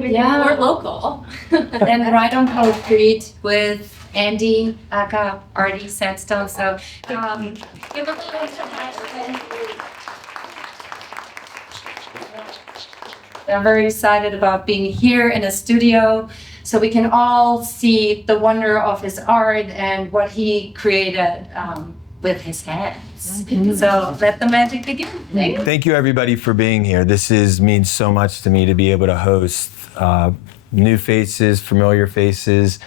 We're local. And right on Code Street with Andy, aka Artie Sandstone. So give a little I'm very excited about being here in a studio so we can all see the wonder of his art and what he created with his hands. Mm-hmm. So let the magic begin. Thank you everybody for being here. This means so much to me to be able to host new faces, familiar faces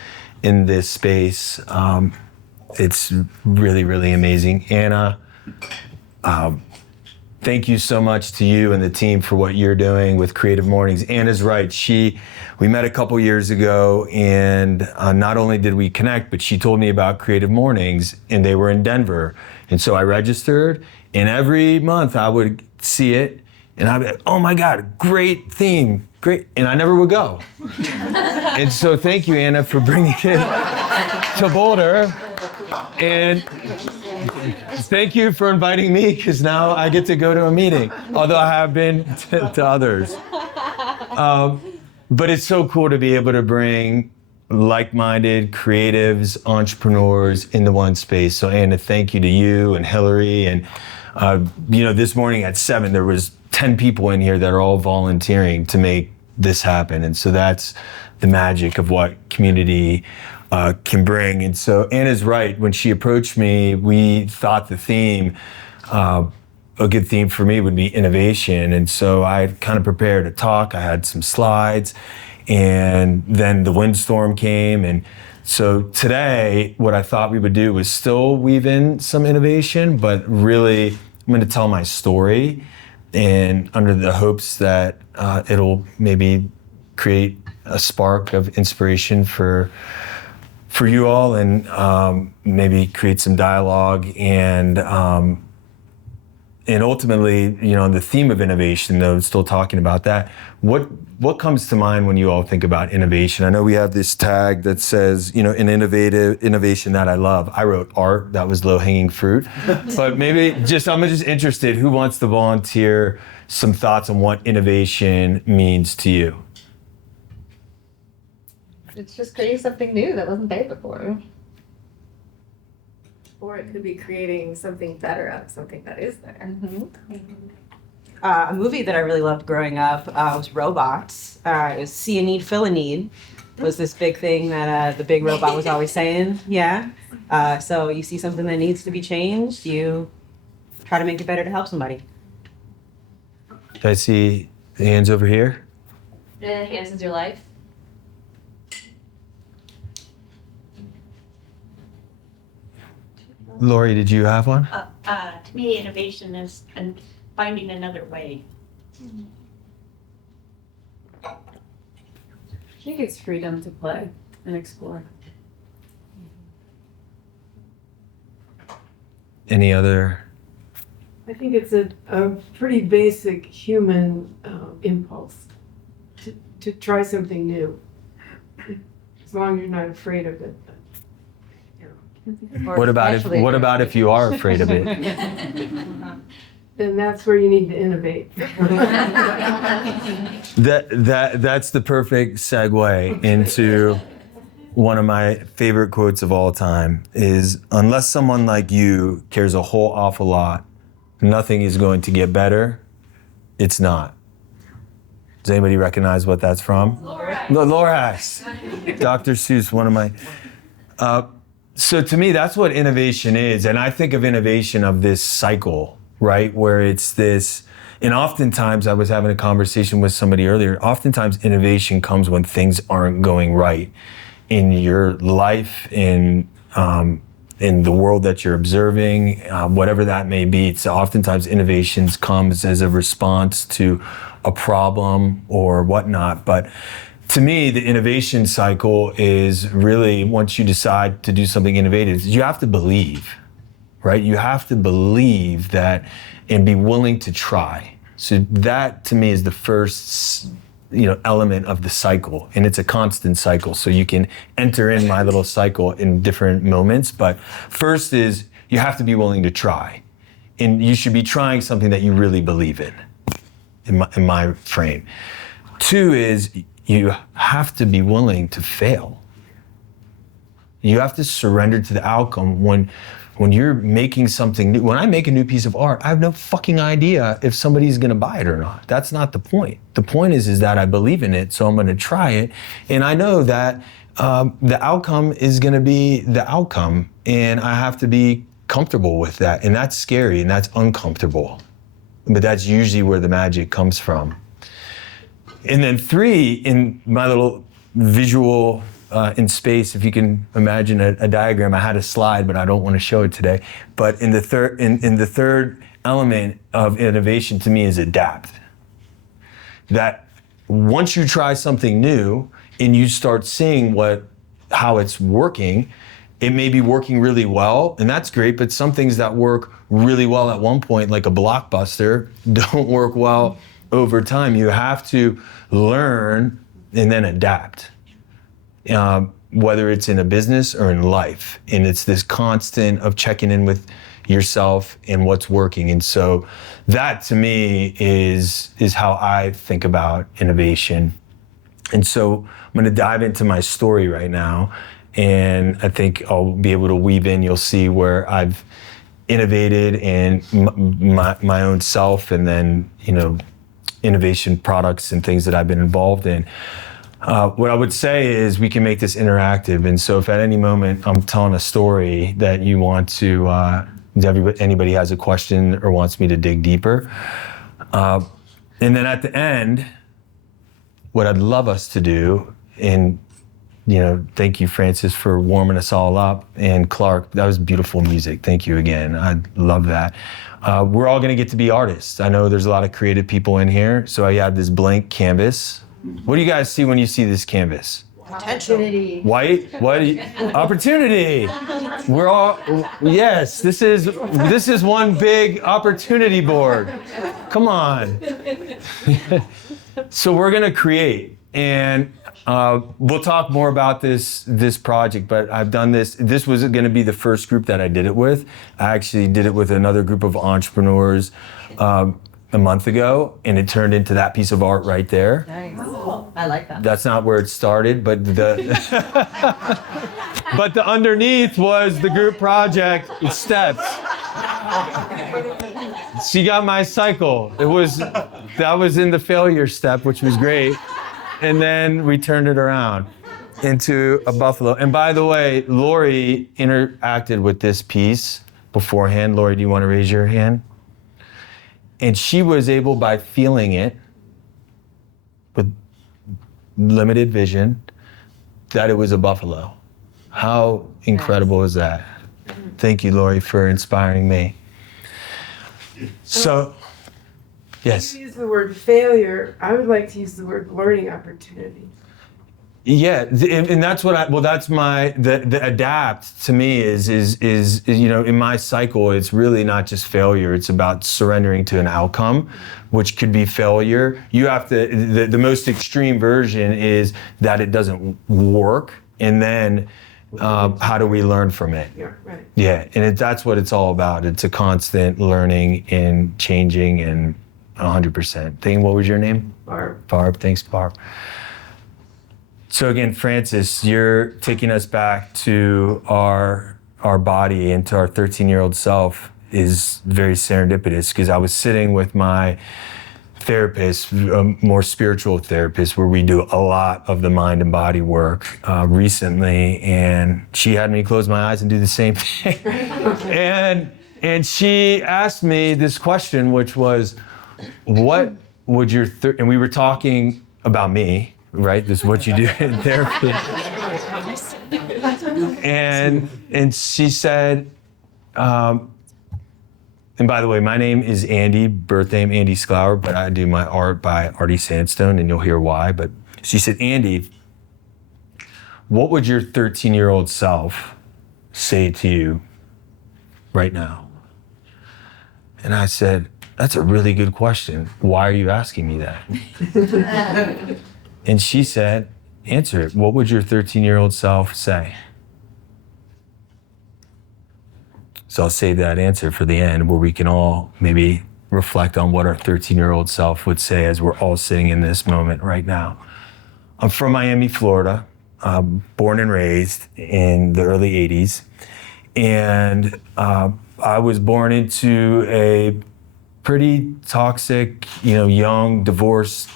in this space. It's really, really amazing. Anna, thank you so much to you and the team for what you're doing with Creative Mornings. Anna's right. We met a couple years ago, and not only did we connect, but she told me about Creative Mornings, and they were in Denver. And so I registered, and every month I would see it, and I'd be like, oh my God, great theme, great. And I never would go. And so thank you, Anna, for bringing it to Boulder. And thank you for inviting me, because now I get to go to a meeting, although I have been to others. But it's so cool to be able to bring like-minded creatives, entrepreneurs into one space. So Anna, thank you to you and Hillary. And this morning at 7, there was 10 people in here that are all volunteering to make this happen. And so that's the magic of what community can bring. And so Anna's right. When she approached me, we thought the theme, a good theme for me would be innovation. And so I kind of prepared a talk. I had some slides, and then the windstorm came. And so today, what I thought we would do was still weave in some innovation, but really I'm going to tell my story, and under the hopes that it'll maybe create a spark of inspiration for you all, and maybe create some dialogue, and ultimately, the theme of innovation, though, still talking about that. What comes to mind when you all think about innovation? I know we have this tag that says, an innovation that I love. I wrote art, that was low-hanging fruit. But maybe I'm just interested, who wants to volunteer some thoughts on what innovation means to you? It's just creating something new that wasn't there before. Or it could be creating something better out of something that is there. Mm-hmm. A movie that I really loved growing up was Robots. It was See a Need, Fill a Need was this big thing that the big robot was always saying. Yeah. So you see something that needs to be changed, you try to make it better to help somebody. Can I see the hands over here? The hands is your life. Lori, did you have one? To me, innovation is finding another way. I think it's freedom to play and explore. Any other? I think it's a pretty basic human impulse to try something new, as long as you're not afraid of it. What about if you are afraid of it? Then that's where you need to innovate. That's the perfect segue into one of my favorite quotes of all time is, unless someone like you cares a whole awful lot, nothing is going to get better. It's not. Does anybody recognize what that's from? Lorax. Dr. Seuss, one of my... So to me, that's what innovation is. And I think of innovation of this cycle, right? Where it's this, and oftentimes I was having a conversation with somebody earlier, oftentimes innovation comes when things aren't going right in your life, in the world that you're observing, whatever that may be. It's oftentimes innovations comes as a response to a problem or whatnot. But to me, the innovation cycle is really, once you decide to do something innovative, you have to believe, right? You have to believe that and be willing to try. So that, to me, is the first, element of the cycle. And it's a constant cycle. So you can enter in my little cycle in different moments. But first is you have to be willing to try. And you should be trying something that you really believe in my frame. 2 is you have to be willing to fail. You have to surrender to the outcome when you're making something new. When I make a new piece of art, I have no fucking idea if somebody's gonna buy it or not. That's not the point. The point is that I believe in it, so I'm gonna try it. And I know that the outcome is gonna be the outcome, and I have to be comfortable with that. And that's scary and that's uncomfortable. But that's usually where the magic comes from. And then 3, in my little visual in space, if you can imagine a diagram, I had a slide, but I don't want to show it today. But in the third element of innovation to me is adapt. That once you try something new and you start seeing how it's working, it may be working really well, and that's great, but some things that work really well at one point, like a blockbuster, don't work well over time. You have to learn and then adapt. Whether it's in a business or in life. And it's this constant of checking in with yourself and what's working. And so that to me is how I think about innovation. And so I'm gonna dive into my story right now. And I think I'll be able to weave in, you'll see where I've innovated in my own self, and then, innovation products and things that I've been involved in. What I would say is we can make this interactive. And so if at any moment I'm telling a story that you want to, anybody has a question or wants me to dig deeper. And then at the end, what I'd love us to do, and thank you, Francis, for warming us all up. And Clark, that was beautiful music. Thank you again. I love that. We're all gonna get to be artists. I know there's a lot of creative people in here. So I have this blank canvas. What do you guys see when you see this canvas? Opportunity. White? What? Opportunity. We're all, yes, this is one big opportunity board. Come on. So we're gonna create, and we'll talk more about this project, but I've done this. This was gonna be the first group that I did it with. I actually did it with another group of entrepreneurs a month ago, and it turned into that piece of art right there. Nice. I like that. That's not where it started, but but the underneath was the group project steps. She got my cycle. That was in the failure step, which was great. And then we turned it around into a buffalo. And by the way, Lori interacted with this piece beforehand. Lori, do you want to raise your hand? And she was able, by feeling it with limited vision, that it was a buffalo. How incredible is that? Thank you, Lori, for inspiring me. So, yes. You use the word failure. I would like to use the word learning opportunity. Yeah, and that's what that's the adapt to me is in my cycle, it's really not just failure, it's about surrendering to an outcome, which could be failure. You have to, the most extreme version is that it doesn't work, and then how do we learn from it? Yeah, right. Yeah, and that's what it's all about. It's a constant learning and changing, and 100%. Thing, what was your name? Barb. Barb, thanks, Barb. So again, Francis, you're taking us back to our body and to our 13-year-old self is very serendipitous, because I was sitting with my therapist, a more spiritual therapist, where we do a lot of the mind and body work recently, and she had me close my eyes and do the same thing. and she asked me this question, which was, what would your, and we were talking about me, right? This is what you do in therapy. And she said, and by the way, my name is Andy, birth name Andy Sklower, but I do my art by Artie Sandstone, and you'll hear why. But she said, Andy, what would your 13-year-old self say to you right now? And I said, that's a really good question. Why are you asking me that? And she said, answer it. What would your 13-year-old self say? So I'll save that answer for the end, where we can all maybe reflect on what our 13-year-old self would say as we're all sitting in this moment right now. I'm from Miami, Florida, born and raised in the early 80s. And I was born into a pretty toxic, young, divorced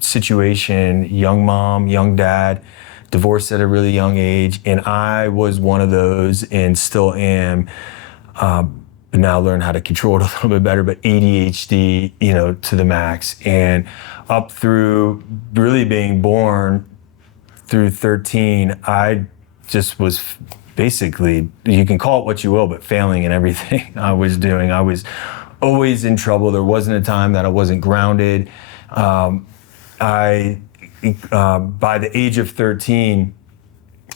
situation, young mom, young dad, divorced at a really young age. And I was one of those and still am. Now learn how to control it a little bit better, but ADHD, to the max. And up through really being born through 13, I just was basically, you can call it what you will, but failing in everything I was doing. I was always in trouble. There wasn't a time that I wasn't grounded. By the age of 13,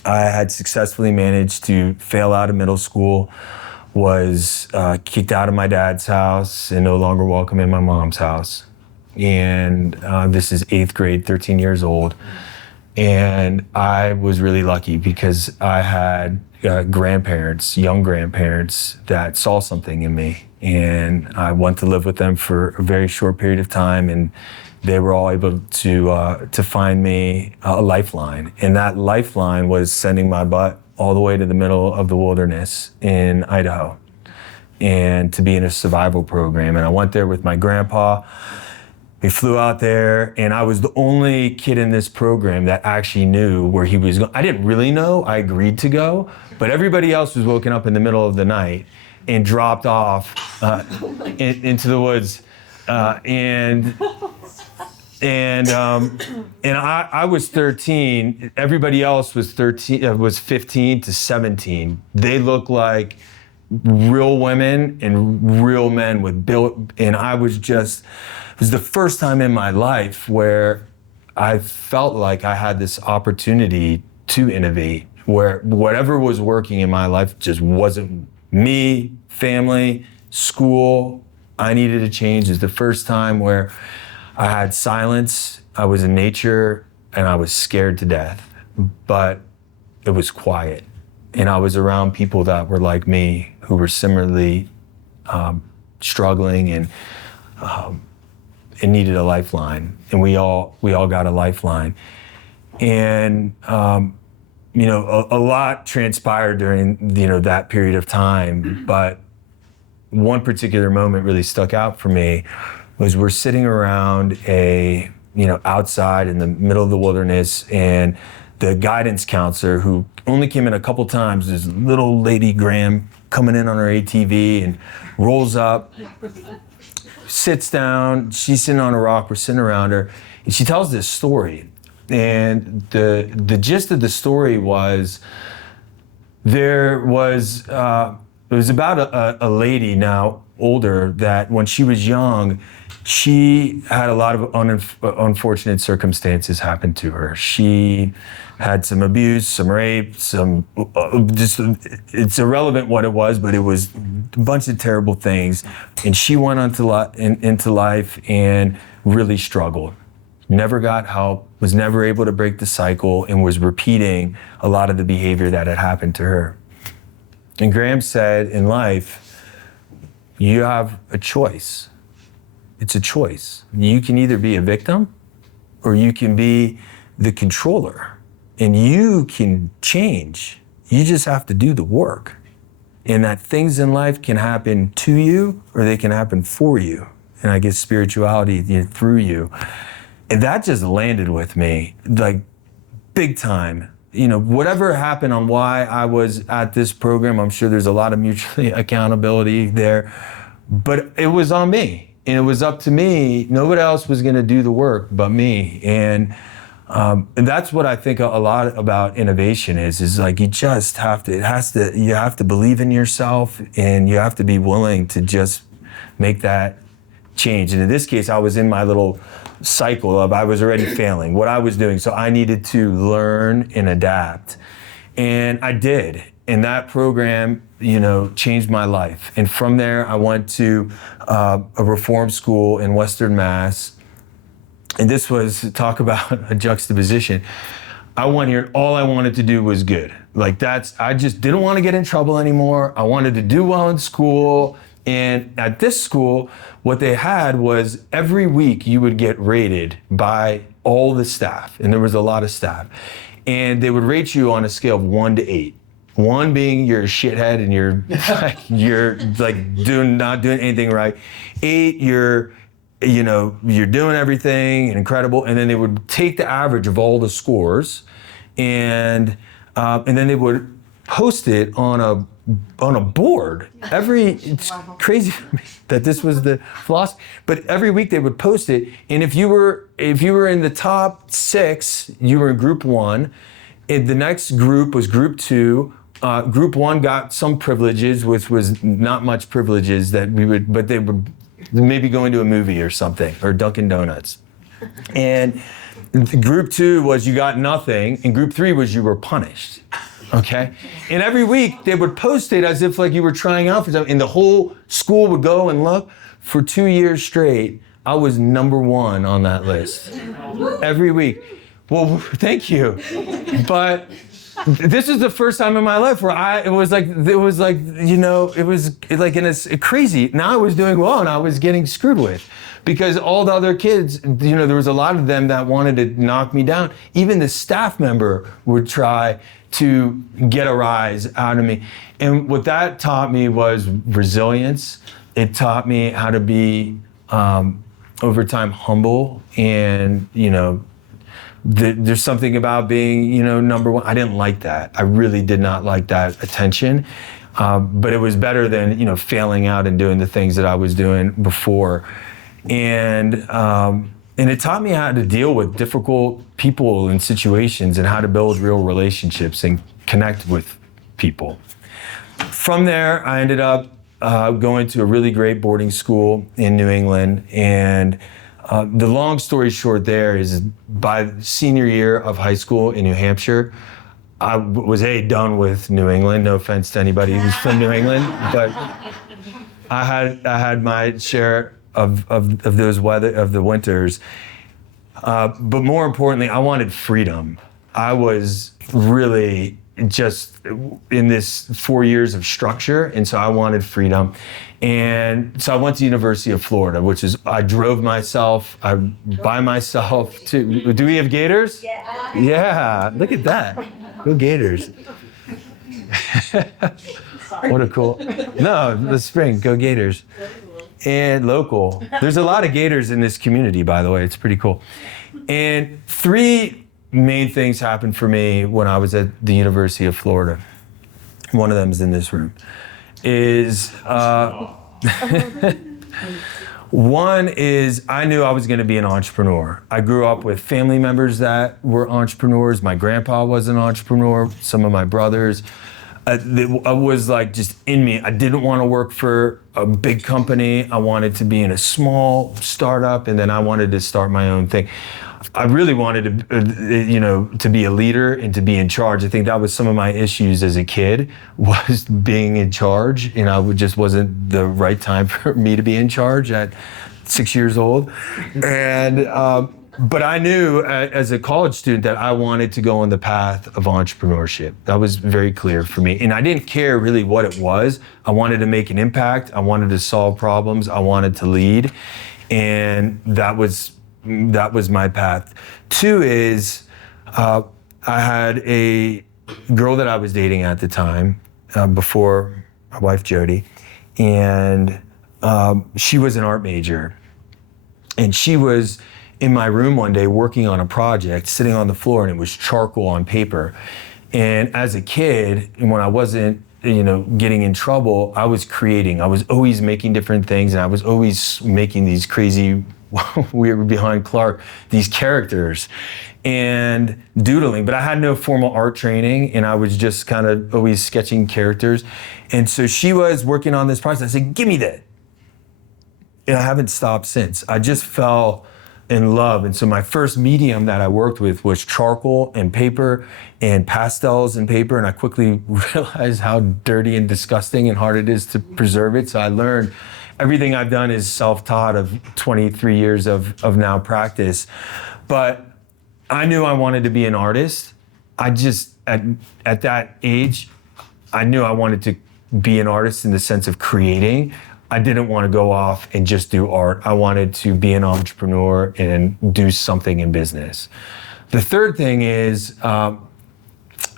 I had successfully managed to fail out of middle school, was kicked out of my dad's house and no longer welcome in my mom's house. And this is 8th grade, 13 years old. And I was really lucky because I had grandparents, young grandparents, that saw something in me. And I went to live with them for a very short period of time, and they were all able to find me a lifeline. And that lifeline was sending my butt all the way to the middle of the wilderness in Idaho and to be in a survival program. And I went there with my grandpa. We flew out there, and I was the only kid in this program that actually knew where he was going. I didn't really know. I agreed to go, but everybody else was woken up in the middle of the night and dropped off into the woods. And I was 13. Everybody else was 15 to 17. They looked like real women and real men with built. And I was just. It was the first time in my life where I felt like I had this opportunity to innovate, where whatever was working in my life just wasn't me, family, school. I needed a change. It was the first time where I had silence. I was in nature and I was scared to death, but it was quiet. And I was around people that were like me, who were similarly struggling and needed a lifeline, and we all got a lifeline. And a lot transpired during that period of time, but one particular moment really stuck out for me was we're sitting around outside in the middle of the wilderness, and the guidance counselor, who only came in a couple times, this little lady Graham, coming in on her ATV and rolls up, sits down, she's sitting on a rock, we're sitting around her, and she tells this story. And the gist of the story was, it was about a lady, now older, that when she was young, she had a lot of unfortunate circumstances happen to her. She had some abuse, some rape, it's irrelevant what it was, but it was a bunch of terrible things. And she went into life and really struggled. Never got help, was never able to break the cycle, and was repeating a lot of the behavior that had happened to her. And Graham said, in life, you have a choice. It's a choice. You can either be a victim or you can be the controller. And you can change. You just have to do the work. And that things in life can happen to you or they can happen for you. And I guess spirituality through you. And that just landed with me, like big time. Whatever happened on why I was at this program, I'm sure there's a lot of mutual accountability there, but it was on me. And it was up to me. Nobody else was going to do the work but me. And that's what I think a lot about innovation is like you just have to, you have to believe in yourself, and you have to be willing to just make that change. And in this case, I was in my little cycle of, I was already failing what I was doing. So I needed to learn and adapt. And I did. And that program, changed my life. And from there, I went to a reform school in Western Mass. And this was, talk about a juxtaposition. I went here, all I wanted to do was good. I just didn't want to get in trouble anymore. I wanted to do well in school. And at this school, what they had was every week you would get rated by all the staff, and there was a lot of staff, and they would rate you on a scale of 1 to 8. 1 being you're a shithead and you're like not doing anything right. 8, you're doing everything and incredible. And then they would take the average of all the scores, and then they would post it on a board. It's crazy for me that this was the philosophy, but every week they would post it. And if you were in the top 6, you were in group 1. And the next group was group 2. Group 1 got some privileges, which was not much privileges but they would maybe going to a movie or something, or Dunkin' Donuts. And group 2 was you got nothing, and group 3 was you were punished. Okay? And every week they would post it as if like you were trying out for something, and the whole school would go and look. For 2 years straight, I was number 1 on that list. Every week. Well, thank you. But this is the first time in my life where it was like crazy. Now I was doing well and I was getting screwed with, because all the other kids, there was a lot of them that wanted to knock me down. Even the staff member would try to get a rise out of me. And what that taught me was resilience. It taught me how to be, over time, humble, and, there's something about being, number 1. I didn't like that. I really did not like that attention. But it was better than, failing out and doing the things that I was doing before. And it taught me how to deal with difficult people and situations, and how to build real relationships and connect with people. From there, I ended up going to a really great boarding school in New England. And the long story short there is, by senior year of high school in New Hampshire, I was done with New England. No offense to anybody who's from New England, but I had my share of the winters. But more importantly, I wanted freedom. I was really just in this 4 years of structure, and so I wanted freedom. And so I went to University of Florida, which is, I drove myself, by myself to, do we have Gators? Yeah. Yeah, look at that. Go Gators. What a cool, no, the spring, go Gators. And local. There's a lot of Gators in this community, by the way, it's pretty cool. And 3 main things happened for me when I was at the University of Florida. One of them is in this room. One is, I knew I was going to be an entrepreneur. I grew up with family members that were entrepreneurs. My grandpa was an entrepreneur, some of my brothers. I was like just in me. I didn't want to work for a big company. I wanted to be in a small startup, and then I wanted to start my own thing. I really wanted to be a leader and to be in charge. I think that was some of my issues as a kid, was being in charge. Just wasn't the right time for me to be in charge at 6 years old. And but I knew as a college student that I wanted to go on the path of entrepreneurship. That was very clear for me. And I didn't care really what it was. I wanted to make an impact. I wanted to solve problems. I wanted to lead. And that was my path. 2 is, I had a girl that I was dating at the time, before my wife Jody, and she was an art major. And she was in my room one day working on a project, sitting on the floor, and it was charcoal on paper. And as a kid, and when I wasn't getting in trouble, I was creating. I was always making different things, and I was always making these crazy, we were behind Clark, these characters and doodling, but I had no formal art training, and I was just kind of always sketching characters. And so she was working on this project. I said, give me that. And I haven't stopped since. I just fell in love. And so my first medium that I worked with was charcoal and paper and pastels and paper. And I quickly realized how dirty and disgusting and hard it is to preserve it. So I learned everything I've done is self-taught of 23 years of now practice. But I knew I wanted to be an artist. I just, at that age, I knew I wanted to be an artist in the sense of creating. I didn't want to go off and just do art. I wanted to be an entrepreneur and do something in business. The third thing is, there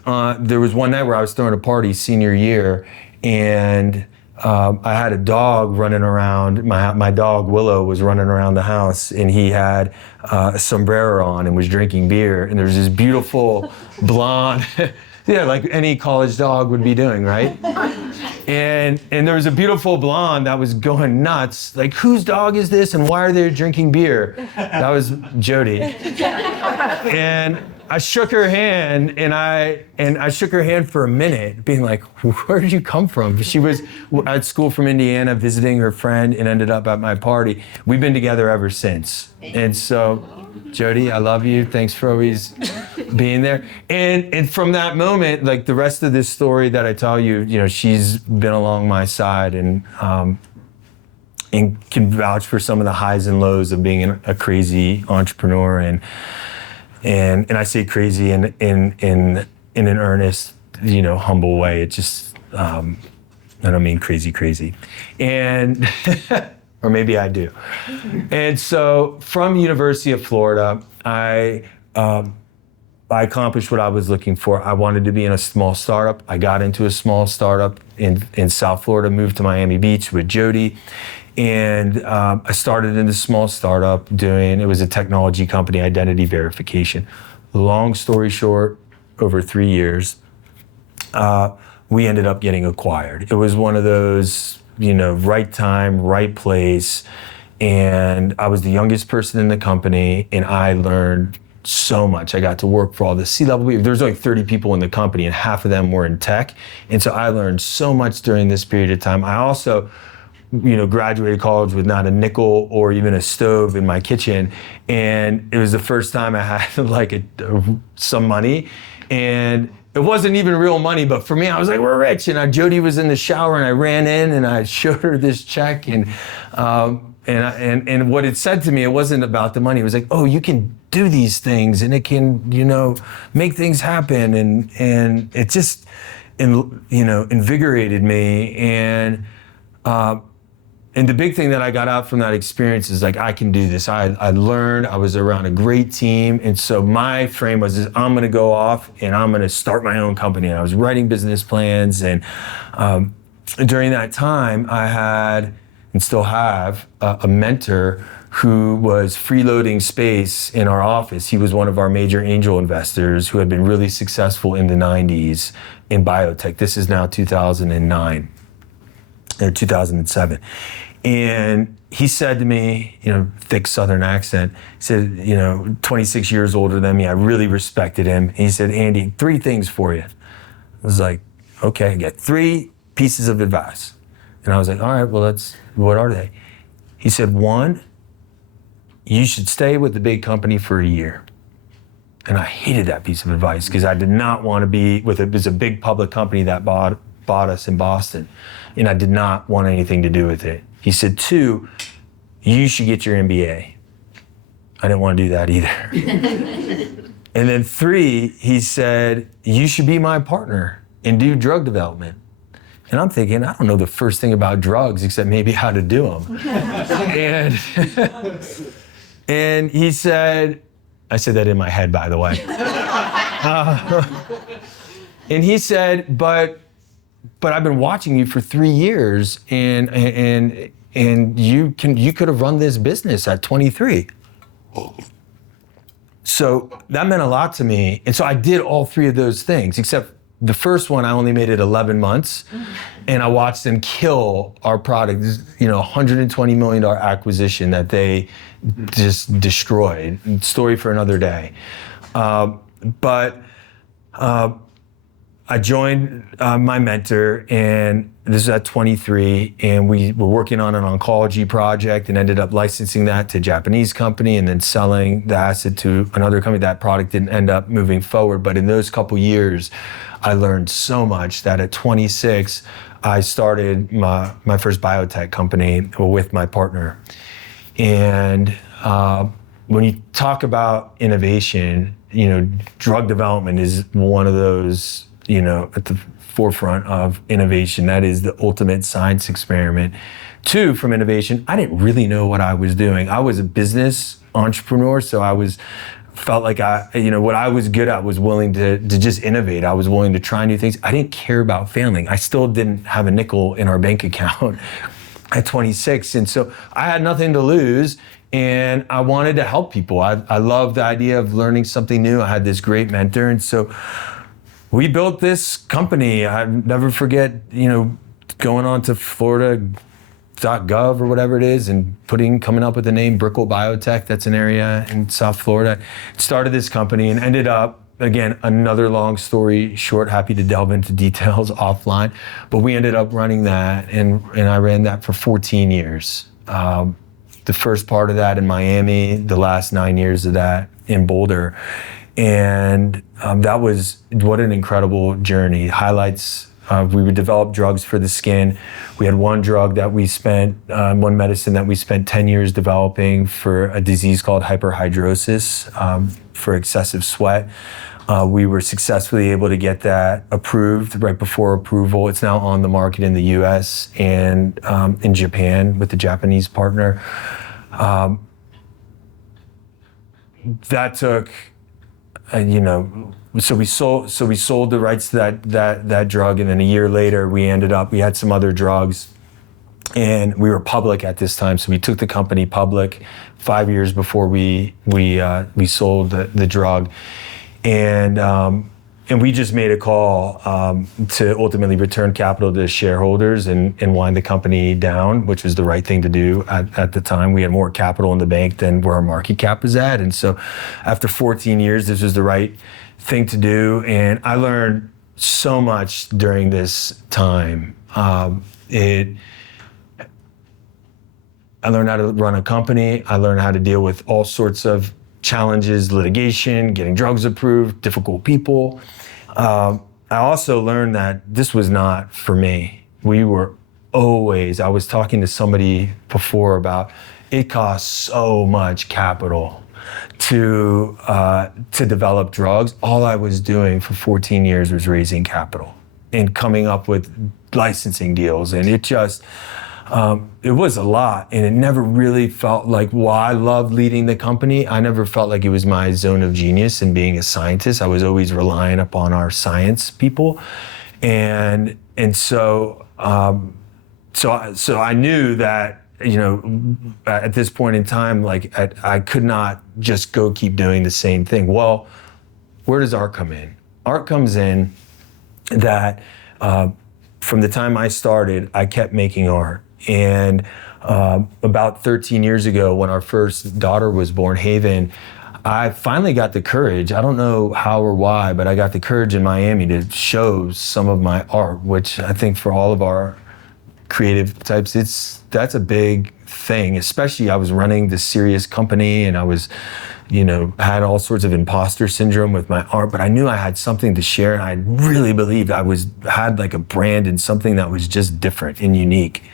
was one night where I was throwing a party senior year, and I had a dog running around. My dog Willow was running around the house, and he had a sombrero on and was drinking beer. And there was this beautiful blonde, yeah, like any college dog would be doing, right? And there was a beautiful blonde that was going nuts. Like, whose dog is this, and why are they drinking beer? That was Jody. And I shook her hand, and I shook her hand for a minute, being like, where did you come from? She was at school from Indiana visiting her friend and ended up at my party. We've been together ever since. And so, Jody, I love you. Thanks for always being there. And from that moment, like the rest of this story that I tell you, you know, she's been along my side and can vouch for some of the highs and lows of being a crazy entrepreneur. And I say crazy in an earnest, you know, humble way. It just, I don't mean crazy. And, or maybe I do. And so from University of Florida, I accomplished what I was looking for. I wanted to be in a small startup. I got into a small startup in South Florida, moved to Miami Beach with Jody. And I started in this small startup it was a technology company, identity verification. Long story short, over 3 years, we ended up getting acquired. It was one of those, you know, right time, right place. And I was the youngest person in the company, and I learned so much. I got to work for all the C-level people. There's like 30 people in the company, and half of them were in tech. And so I learned so much during this period of time. I also, you know, graduated college with not a nickel or even a stove in my kitchen. And it was the first time I had like some money. And it wasn't even real money, but for me, I was like, we're rich. And Jody was in the shower, and I ran in and I showed her this check. And what it said to me, it wasn't about the money. It was like, oh, you can do these things, and it can, you know, make things happen. And it just, you know, invigorated me. And the big thing that I got out from that experience is like, I can do this. I learned, I was around a great team. And so my frame was, I'm gonna go off and I'm gonna start my own company. And I was writing business plans. And during that time, I had, and still have, a mentor who was freeloading space in our office. He was one of our major angel investors who had been really successful in the 90s in biotech. This is now 2009. Or 2007. And he said to me, you know, thick Southern accent, he said, you know, 26 years older than me, I really respected him. And he said, Andy, 3 things for you. I was like, okay, I get 3 pieces of advice. And I was like, all right, well, what are they? He said, 1, you should stay with the big company for a year. And I hated that piece of advice because I did not want to be with it. It was a big public company that bought us in Boston. And I did not want anything to do with it. He said, 2, you should get your MBA. I didn't want to do that either. And then 3, he said, you should be my partner and do drug development. And I'm thinking, I don't know the first thing about drugs except maybe how to do them. And he said, I said that in my head, by the way. And he said, but I've been watching you for 3 years, and you could have run this business at 23. So that meant a lot to me. And so I did all 3 of those things, except the first one, I only made it 11 months, and I watched them kill our product, you know, $120 million acquisition that they just destroyed. Story for another day. I joined my mentor, and this is at 23, and we were working on an oncology project and ended up licensing that to a Japanese company and then selling the asset to another company. That product didn't end up moving forward, but in those couple years, I learned so much that at 26, I started my first biotech company with my partner. And when you talk about innovation, you know, drug development is one of those, you know, at the forefront of innovation. That is the ultimate science experiment. 2, from innovation, I didn't really know what I was doing. I was a business entrepreneur, so felt like what I was good at was willing to just innovate. I was willing to try new things. I didn't care about failing. I still didn't have a nickel in our bank account at 26. And so I had nothing to lose, and I wanted to help people. I loved the idea of learning something new. I had this great mentor. And so we built this company. I never forget, going on to Florida.gov or whatever it is and coming up with the name Brickell Biotech. That's an area in South Florida. Started this company and ended up, again, another long story short, happy to delve into details offline, but we ended up running that, and I ran that for 14 years. The first part of that in Miami, the last 9 years of that in Boulder. And that was, what an incredible journey. Highlights, we would develop drugs for the skin. We had one drug that we spent, one medicine that we spent 10 years developing for a disease called hyperhidrosis, for excessive sweat. We were successfully able to get that approved right before approval. It's now on the market in the US and in Japan with the Japanese partner. That took, so we sold the rights to that drug, and then a year later we had some other drugs, and we were public at this time. So we took the company public 5 years before we sold the drug. And we just made a call to ultimately return capital to shareholders and wind the company down, which was the right thing to do at the time. We had more capital in the bank than where our market cap was at. And so after 14 years, this was the right thing to do. And I learned so much during this time. I learned how to run a company. I learned how to deal with all sorts of challenges, litigation, getting drugs approved, difficult people. I also learned that this was not for me. I was talking to somebody before about, it costs so much capital to develop drugs. All I was doing for 14 years was raising capital and coming up with licensing deals. And it just, it was a lot, and it never really felt like, while I loved leading the company, I never felt like it was my zone of genius in being a scientist. I was always relying upon our science people. And so I knew that, at this point in time, like I could not just go keep doing the same thing. Well, where does art come in? Art comes in that from the time I started, I kept making art. And about 13 years ago, when our first daughter was born, Haven, I finally got the courage, I don't know how or why, but I got the courage in Miami to show some of my art, which I think for all of our creative types, that's a big thing. Especially, I was running this serious company, and I was, had all sorts of imposter syndrome with my art, but I knew I had something to share, and I really believed had like a brand and something that was just different and unique.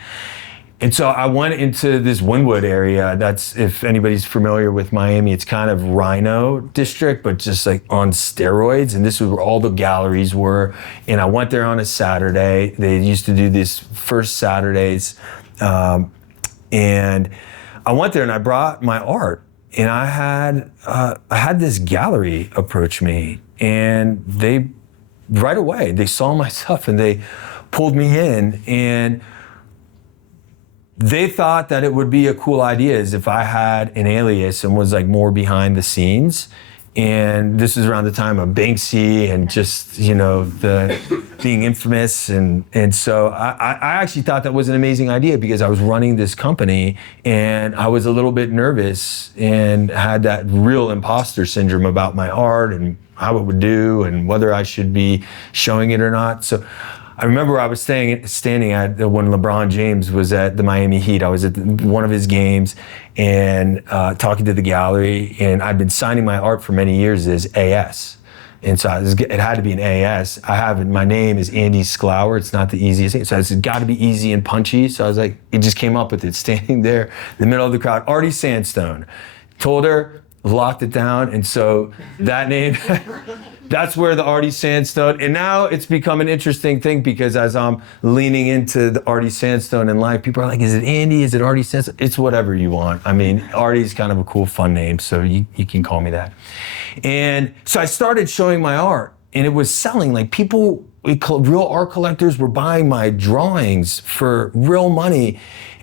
And so I went into this Wynwood area. That's, if anybody's familiar with Miami, it's kind of Rhino district, but just like on steroids. And this is where all the galleries were. And I went there on a Saturday. They used to do these first Saturdays. And I went there and I brought my art. And I had this gallery approach me, and right away, they saw my stuff and they pulled me in, and they thought that it would be a cool idea as if I had an alias and was like more behind the scenes. And this is around the time of Banksy and just, the being infamous. And so I actually thought that was an amazing idea, because I was running this company and I was a little bit nervous and had that real imposter syndrome about my art and how it would do and whether I should be showing it or not. So I remember I was standing at when LeBron James was at the Miami Heat. I was at one of his games and talking to the gallery, and I'd been signing my art for many years as AS. And so it had to be an AS. My name is Andy Sklower. It's not the easiest thing. So it's got to be easy and punchy. So I was like, it just came up with it, standing there in the middle of the crowd. Artie Sandstone. Told her, locked it down. And so that name, that's where the Artie Sandstone, and now it's become an interesting thing because as I'm leaning into the Artie Sandstone in life, people are like, is it Andy? Is it Artie Sandstone? It's whatever you want. I mean, Artie's kind of a cool, fun name, so you can call me that. And so I started showing my art, and it was selling. Like people, real art collectors were buying my drawings for real money.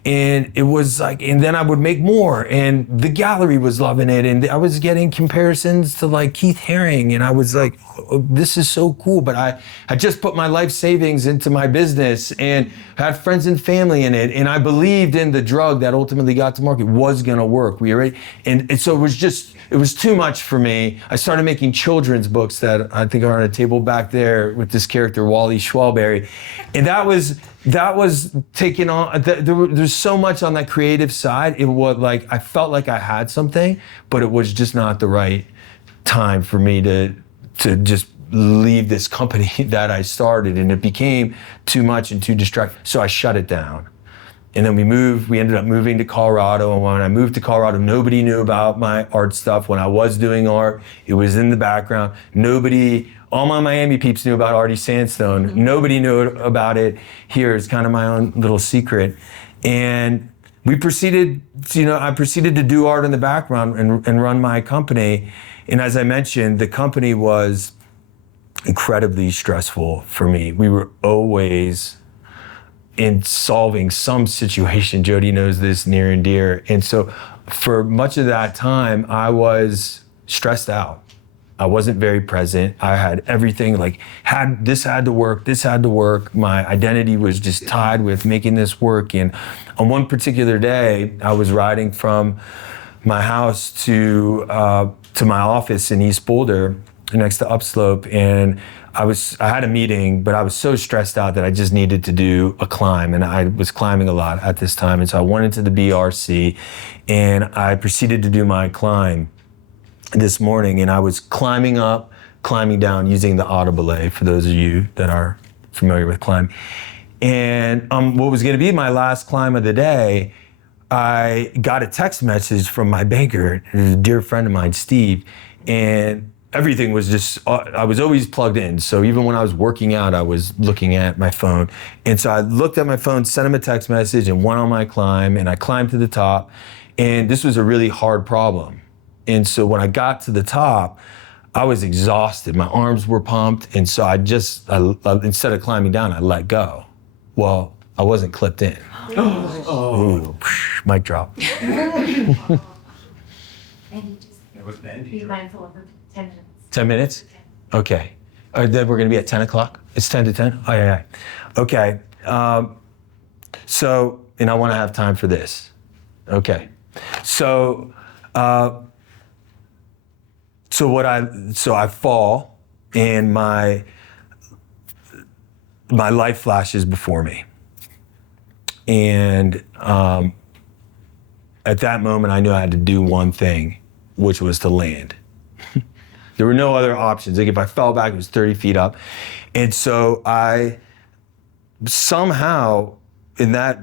And it was like, and then I would make more, and the gallery was loving it, and I was getting comparisons to like Keith Haring, and I was like, oh, this is so cool. But I just put my life savings into my business and had friends and family in it, and I believed in the drug that ultimately got to market was gonna work. And so it was too much for me. I started making children's books that I think are on a table back there with this character, Wally Schwalberry. And that was taking on, there's so much on that creative side. It was like, I felt like I had something, but it was just not the right time for me to just leave this company that I started. And it became too much and too distracting. So I shut it down. And then we ended up moving to Colorado. And when I moved to Colorado, nobody knew about my art stuff. When I was doing art, it was in the background. All my Miami peeps knew about Artie Sandstone. Nobody knew about it here. It's kind of my own little secret. And I proceeded to do art in the background and run my company. And as I mentioned, the company was incredibly stressful for me. We were always in solving some situation. Jody knows this near and dear. And so for much of that time, I was stressed out. I wasn't very present. I had everything this had to work. My identity was just tied with making this work. And on one particular day, I was riding from my house to my office in East Boulder, next to Upslope, and I had a meeting, but I was so stressed out that I just needed to do a climb, and I was climbing a lot at this time, and so I went into the BRC, and I proceeded to do my climb this morning, and I was climbing up, climbing down using the auto-belay, for those of you that are familiar with climb. And what was gonna be my last climb of the day, I got a text message from my banker, a dear friend of mine, Steve, and everything was just, I was always plugged in. So even when I was working out, I was looking at my phone. And so I looked at my phone, sent him a text message, and went on my climb, and I climbed to the top. And this was a really hard problem. And so when I got to the top, I was exhausted. My arms were pumped. And so I instead of climbing down, I let go. Well, I wasn't clipped in. Ooh, mic drop. Be mindful of the 10 minutes. 10 minutes? Okay. Then we're going to be at 10 o'clock? It's 10 to 10? Oh, yeah. Okay. So, and I want to have time for this. Okay. So I fall, and my life flashes before me. And at that moment, I knew I had to do one thing, which was to land. There were no other options. Like if I fell back, it was 30 feet up. And so I somehow, in that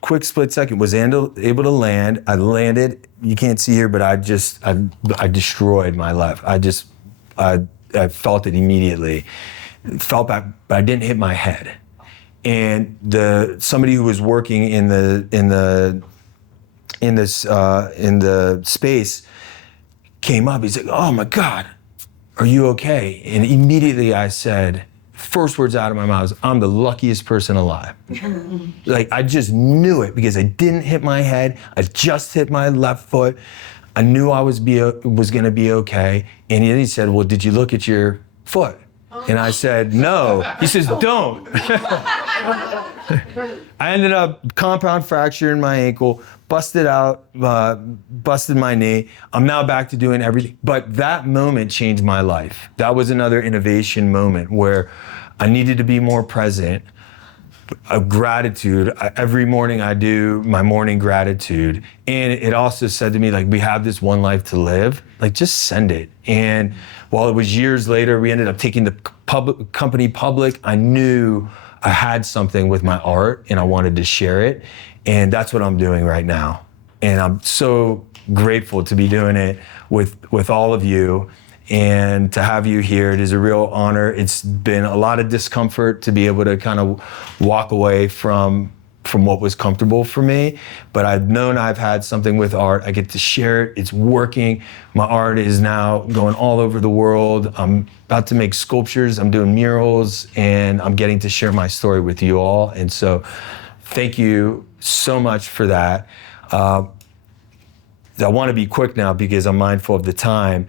quick split second, was able to land. I landed. You can't see here, but I destroyed my left. I felt it immediately. Fell back, but I didn't hit my head. And somebody who was working in the space came up. He's like, "Oh my God, are you okay?" And immediately I said, first words out of my mouth was, "I'm the luckiest person alive." Like I just knew it because I didn't hit my head. I just hit my left foot. I knew I was gonna be okay. And then he said, "Well, did you look at your foot?" And I said, "No." He says, "Don't." I ended up compound fracturing my ankle, busted my knee. I'm now back to doing everything. But that moment changed my life. That was another innovation moment where I needed to be more present. Gratitude. Every morning I do my morning gratitude. And it also said to me, like, we have this one life to live, like just send it. And while it was years later, we ended up taking the company public. I knew I had something with my art and I wanted to share it. And that's what I'm doing right now. And I'm so grateful to be doing it with all of you and to have you here. It is a real honor. It's been a lot of discomfort to be able to kind of walk away from what was comfortable for me, but I've known I've had something with art. I get to share it. It's working. My art is now going all over the world. I'm about to make sculptures. I'm doing murals, and I'm getting to share my story with you all. And so thank you so much for that. I want to be quick now because I'm mindful of the time.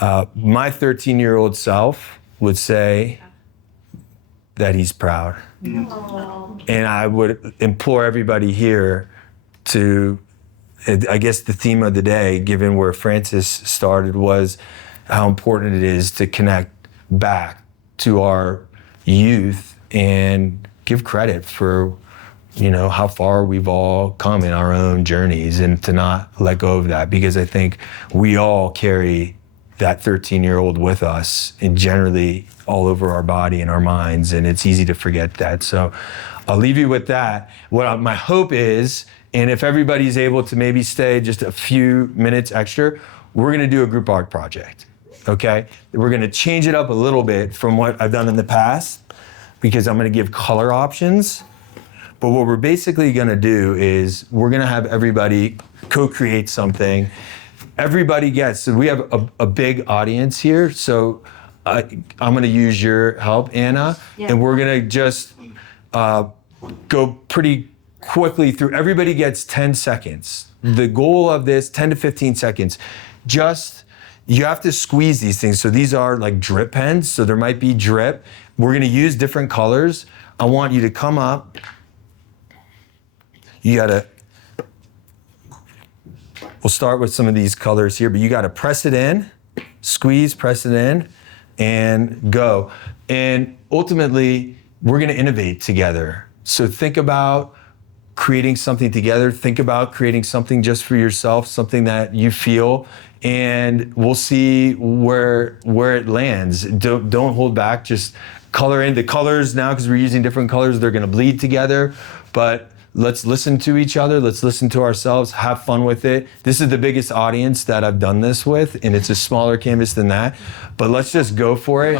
My 13-year-old self would say that he's proud. And I would implore everybody here to, I guess the theme of the day, given where Francis started, was how important it is to connect back to our youth and give credit for, how far we've all come in our own journeys, and to not let go of that, because I think we all carry that 13-year-old with us, and generally all over our body and our minds, and it's easy to forget that. So I'll leave you with that. My hope is, and if everybody's able to maybe stay just a few minutes extra, we're gonna do a group art project, okay? We're gonna change it up a little bit from what I've done in the past, because I'm gonna give color options. But what we're basically gonna do is we're gonna have everybody co-create something. Everybody gets, so we have a big audience here, so I'm gonna use your help, Anna, and we're gonna just go pretty quickly through. Everybody gets 10 seconds. The goal of this, 10 to 15 seconds, you have to squeeze these things. So these are like drip pens, so there might be drip. We're gonna use different colors. I want you to come up. We'll start with some of these colors here, but you gotta press it in, squeeze, press it in, and go. And ultimately, we're gonna innovate together. So think about creating something together. Think about creating something just for yourself, something that you feel, and we'll see where it lands. Don't hold back, just color in. The colors now, because we're using different colors, they're gonna bleed together, but let's listen to each other. Let's listen to ourselves, have fun with it. This is the biggest audience that I've done this with, and it's a smaller canvas than that, but let's just go for it.